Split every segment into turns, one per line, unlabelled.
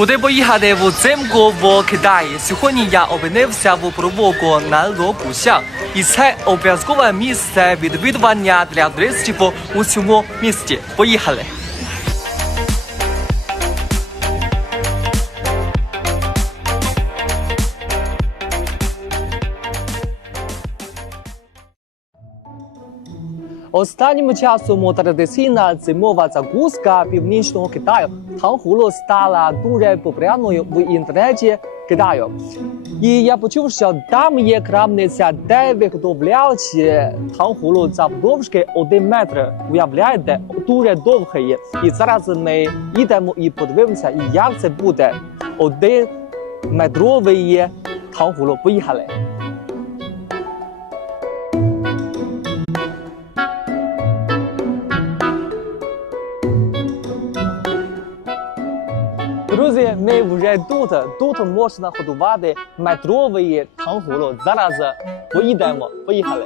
Куди поїхати взимку в Китаї? Сьогодні я опинився в провулку на Локусян. І це обов'язкове місце відвідування для туристів у цьому місті. Поїхали! Останнім часом традиційна зимова закуска північного Китаю тангхулу стала дуже популярною в інтернеті Китаю. І я почув, що там є крамниця, де виготовляють тангхулу завдовжки один метр. Уявляєте, дуже довгий. І зараз ми йдемо і подивимося, як це буде. Один метровий тангхулу. Поїхали. Друзі, ми вже тут. Тут можна готувати метровий тангхулу. Зараз поїдемо. Поїхали.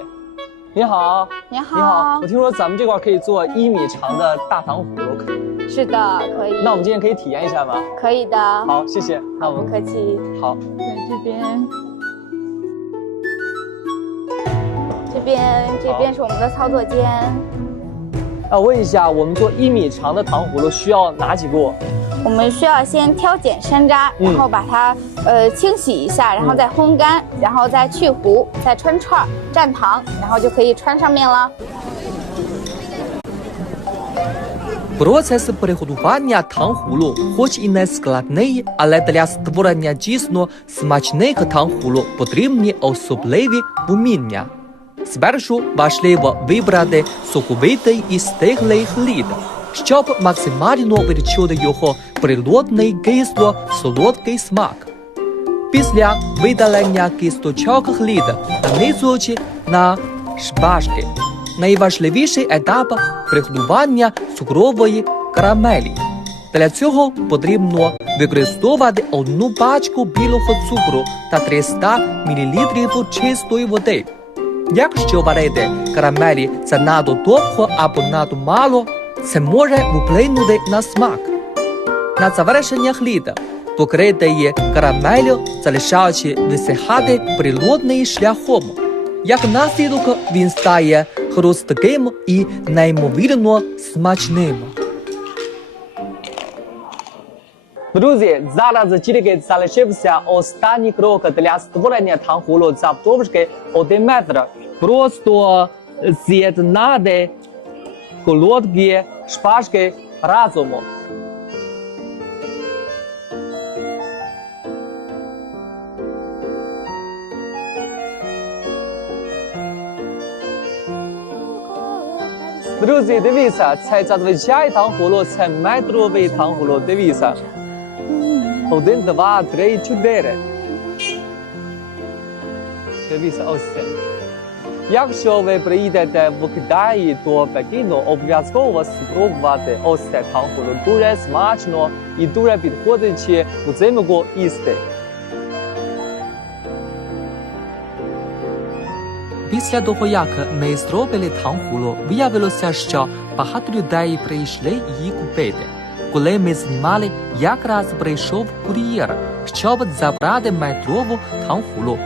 你好，
你好，
你好，我听说咱们这块可以做一米长的大糖葫芦，
是的，可以。
那我们今天可以体验一下吗？
可以的。
好，谢谢。那我
不
们
客气。
好，
在这边，这边这边是我们的操作间。
那问一下，我们做一米长的糖葫芦需要哪几步？
我们需要先挑拣山楂，
嗯
然后把它呃清洗一下，然后再烘干，然后再去核，再穿串儿蘸糖，然后就可以穿上面了。
Процес приготування тангхулу, хоч і не складний, але для створення дійсно смачних тангхулу потрібні особливі вміння. Спершу важливо вибрати соковитий і стиглий хліб, щоб максимально відчути його природний кисло-солодкий смак. Після видалення кісточок хліда нанизуючи на шпажки. Найважливіший етап приготування цукрової карамелі. Для цього потрібно використовувати одну пачку білого цукру та 300 мл чистої води. Якщо варити карамелі занадто довго або надто мало, це може вплинути на смак. На завершення хліда покрити її карамелю, залишаючи висихати природним шляхом. Як наслідок він стає хрустким і неймовірно смачним. Друзі, зараз тільки залишився останній крок для створення тангхулу завдовжки 1 метр. Просто з'єднати колодки шпажки разом. Друзі, дивіться, це зазвичай тангхулу, це метровий тангхулу. Дивіться. Один, два, три, чотири. Дивіться, ось. Якщо ви приїдете в Китаї до Пекіну, обов'язково спробувати ось це тангхулу. Дуже смачно і дуже підходить взимку їсти. Після того, як ми зробили тангхулу, виявилося, що багато людей прийшли її купити коли ми знімали, якраз прийшов кур'єр, щоб забрати метрову
танхулу.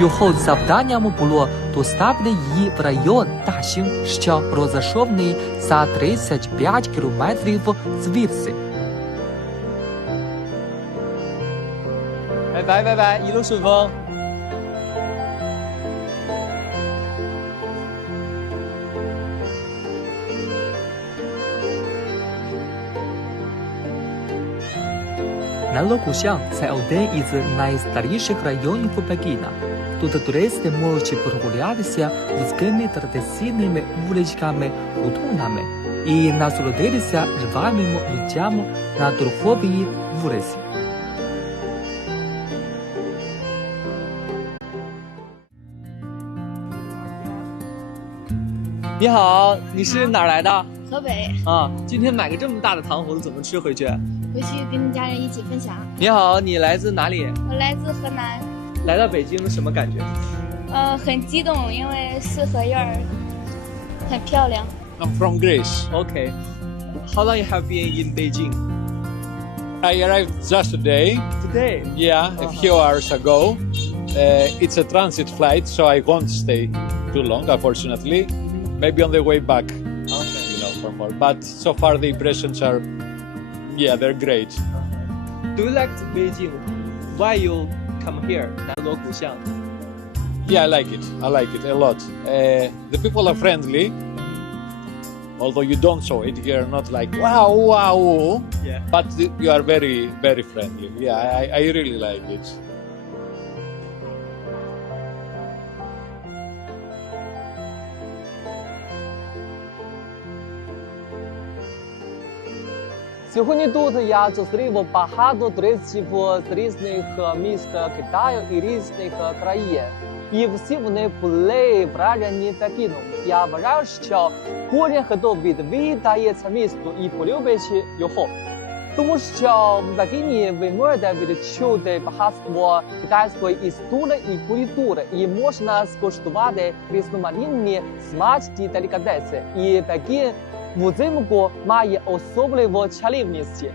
Його завданням було доставити її в район Ташін, що розташований за 35 кілометрів звідси. Е, Бай-бай-бай, і лу 拜，一路顺风。Налокусян це один із найстаріших районів Пекіна. Тут туристи можуть прогулятися вузькими традиційними вуличками, хутунами і насолодитися жвавим життям на торговій вулиці. 你好，你是哪儿来的？
河北，
啊，今天买个这么大的糖葫芦怎么吃回去？
回去跟家人一起分享。
你好，你来自哪里？
我来自河南，
来到北京什么感觉？
呃，很激动，因为四合院儿很漂亮。
I'm from Greece.
OK，how long you have been in Beijing?
I arrived just today,
Today.
yeah, a few hours ago. Uh, it's a transit flight, so I won't stay too long, unfortunately. Maybe on the way back,
Okay.
you know, for more. But so far the impressions are, yeah, they're great.
Do you like Beijing? Why you come here? 南锣鼓巷。
Yeah, I like it. I like it a lot. Uh, the people are friendly, although you don't show it. You're not like wow, wow,
Yeah.
but you are very, very friendly. Yeah, I, I really like it.
Сьогодні тут я зустрів багато туристів з різних е, міст Китаю і різних е, країн. І всі вони були вражені Пекіном. Я вважаю, що кожен, хто відвідає це місто і полюбить його. Тому що в Пекіні ви можете відчути багатство китайської історії і культури, і можна скуштувати різноманітні смачні делікатеси. І Пекін взимку має особливу чарівність.